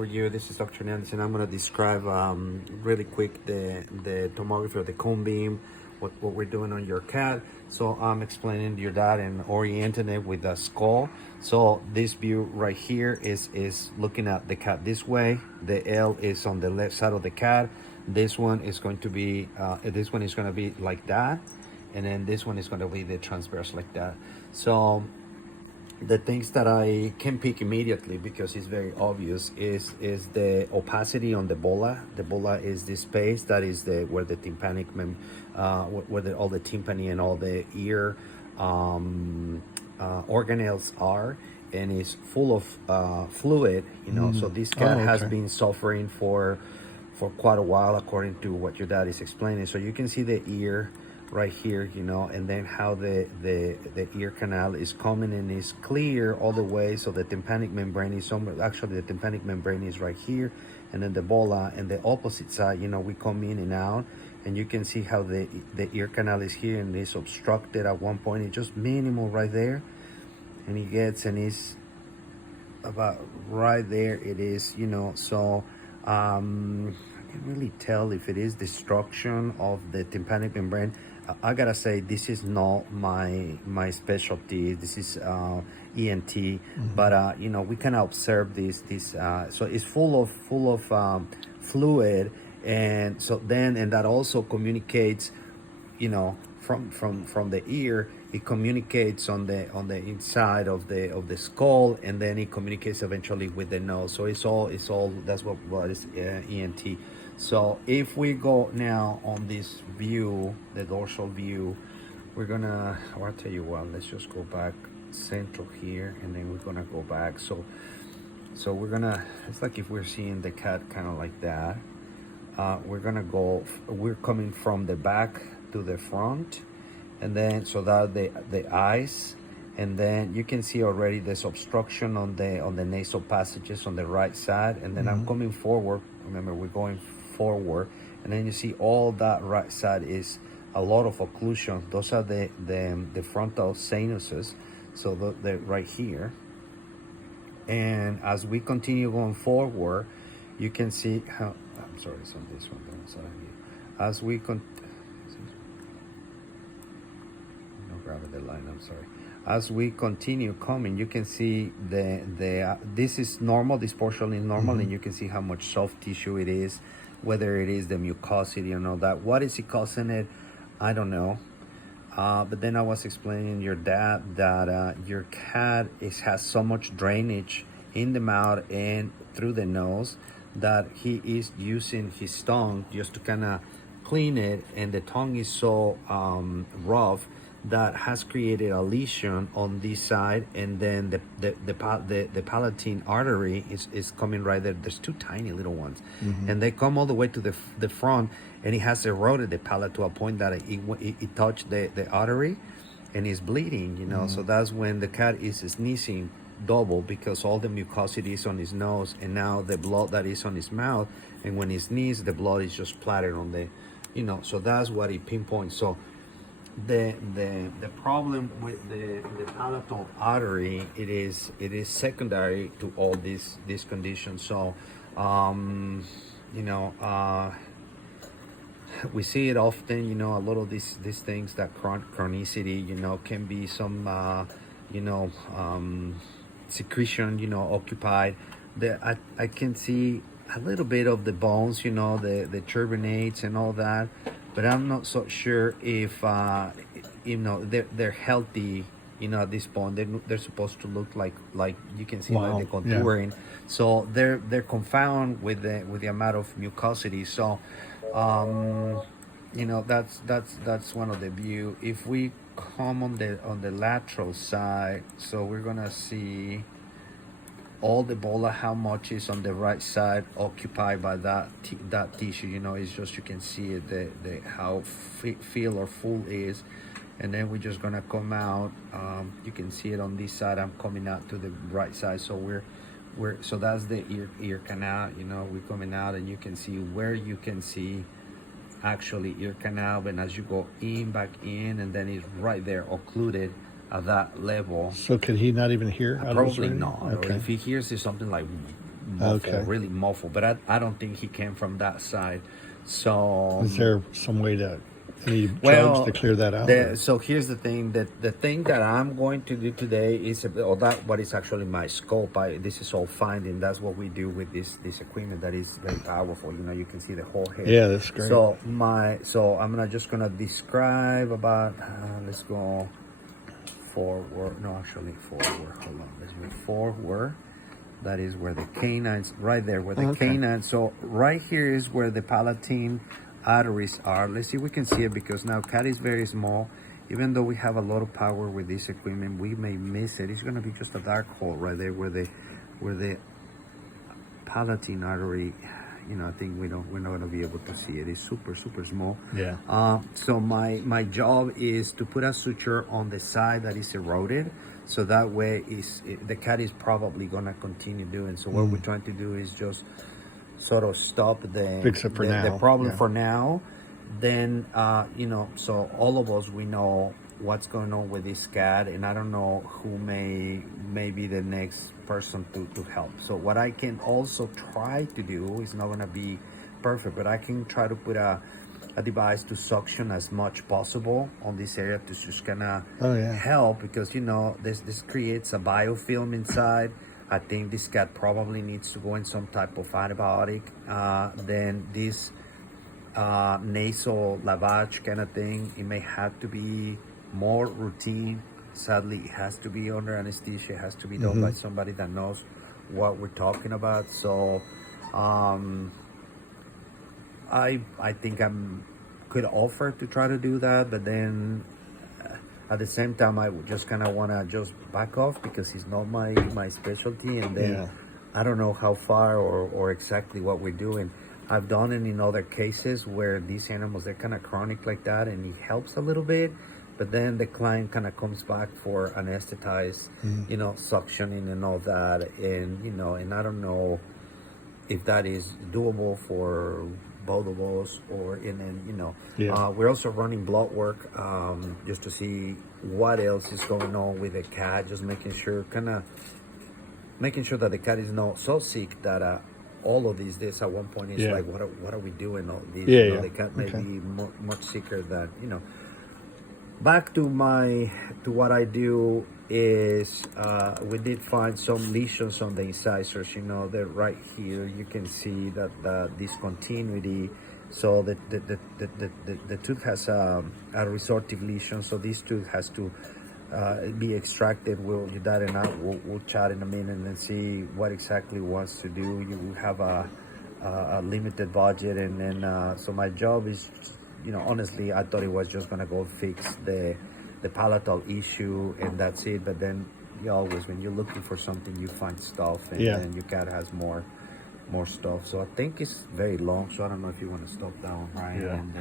For you, this is Dr. Hernandez, and I'm going to describe really quick the tomography of the cone beam, what we're doing on your cat. So I'm explaining your dad and orienting it with the skull. So this view right here is looking at the cat this way. The L is on the left side of the cat. This one is going to be like that, and then this one is going to be the transverse like that. So the things that I can pick immediately because it's very obvious is the opacity on the bola. The bola is this space that is where the tympanic all the tympany and all the ear organelles are, and is full of fluid. So this cat has been suffering for quite a while, according to what your dad is explaining. So you can see the ear right here, and then how the ear canal is coming and is clear all the way. So the tympanic membrane is somewhere. Actually, the tympanic membrane is right here, and then the bola and the opposite side. We come in and out, and you can see how the ear canal is here and is obstructed at one point. It's just minimal right there, and he's about right there. It is, so. I can't really tell if it is destruction of the tympanic membrane. I gotta say, this is not my specialty. This is ENT, but we can observe this. So it's full of fluid, and that also communicates, from the ear. It communicates on the inside of the skull, and then it communicates eventually with the nose. So it's all that's what is ENT. So if we go now on this view, the dorsal view, I'll tell you what, let's just go back central here, and then we're gonna go back. So it's like if we're seeing the cat kind of like that. We're coming from the back to the front, and then so that the eyes, and then you can see already there's obstruction on the nasal passages on the right side, and then I'm coming forward. Remember, we're going forward, and then you see all that right side is a lot of occlusion. Those are the frontal sinuses, so they're right here. And as we continue going forward, you can see how, I'm sorry, it's on this one, as we grab the line, I'm sorry. As we continue coming, you can see this is normal, this portion is normal, and you can see how much soft tissue it is, whether it is the mucosity and all that. What is it causing it? I don't know. But then I was explaining your dad that your cat has so much drainage in the mouth and through the nose that he is using his tongue just to kind of clean it, and the tongue is so rough that has created a lesion on this side, and then the palatine artery is coming right there. There's two tiny little ones, and they come all the way to the front, and it has eroded the palate to a point that it touched the artery, and is bleeding. So that's when the cat is sneezing double, because all the mucosity is on his nose, and now the blood that is on his mouth, and when he sneezes, the blood is just splattered on the, so that's what it pinpoints. So the problem with the palatal artery, it is secondary to all these conditions. So we see it often, a lot of these things, that chronicity, can be some secretion, occupied. I can see a little bit of the bones, the turbinates and all that, but I'm not so sure if they're healthy, at this point. They're supposed to look like you can see, like the contouring. So they're confounded with the amount of mucosity. So that's one of the view. If we come on the lateral side, so we're gonna see all the bola, how much is on the right side occupied by that tissue. It's just, you can see it, the how feel or full is, and then we're just gonna come out. You can see it on this side. I'm coming out to the right side, so so that's the ear canal. We're coming out, and you can see where you can see actually ear canal, and as you go back in, and then it's right there occluded at that level. So could he not even hear? Probably not. Okay. Or if he hears, it's something like really muffled. But I don't think he came from that side. So Is there some way to any well, drugs to clear that out? so here's the thing that the thing that I'm going to do today is that what is actually my scope. This is all finding. That's what we do with this equipment that is very powerful. You know, you can see the whole head. Yeah, that's great. So just gonna describe about. Let's go forward. No, actually forward. Hold on. Let's move forward. That is where the canines, right there, where the canines. So right here is where the palatine arteries are. Let's see if we can see it because now cat is very small. Even though we have a lot of power with this equipment, we may miss it. It's gonna be just a dark hole right there where the palatine artery. You know, I think we're not gonna be able to see it. It's super small. Yeah. So my job is to put a suture on the side that is eroded, so that way the cat is probably gonna continue doing. So what we're trying to do is just sort of stop Fix it for now. the problem Yeah. for now. Then you know, so all of us, we know what's going on with this cat, and I don't know who may be the next person to help. So what I can also try to do is not going to be perfect, but I can try to put a device to suction as much possible on this area to just kind of help, because you know this creates a biofilm inside. I think this cat probably needs to go in some type of antibiotic. Then this nasal lavage kind of thing, it may have to be more routine. Sadly, it has to be under anesthesia. It has to be done by somebody that knows what we're talking about. So I think could offer to try to do that, but then at the same time I would just kind of want to just back off because it's not my specialty, and then I don't know how far or exactly what we're doing. I've done it in other cases where these animals, they're kind of chronic like that, and it helps a little bit, but then the client kind of comes back for anesthetized, you know, suctioning and all that, and you know, and I don't know if that is doable for both of us, or and then you know, we're also running blood work just to see what else is going on with the cat, just making sure that the cat is not so sick that all of this at one point is like, what are we doing all these? You know, the cat may be much sicker than, you know. Back to what I do is we did find some lesions on the incisors. You know, they're right here. You can see that the discontinuity. So the tooth has a resortive lesion. So this tooth has to be extracted. That and I we'll chat in a minute and see what exactly wants to do. You will have a limited budget, and then so my job is, you know, honestly, I thought it was just gonna go fix the palatal issue and that's it. But then you always, when you're looking for something, you find stuff, and then your cat has more stuff. So I think it's very long. So I don't know if you want to stop down, Ryan. And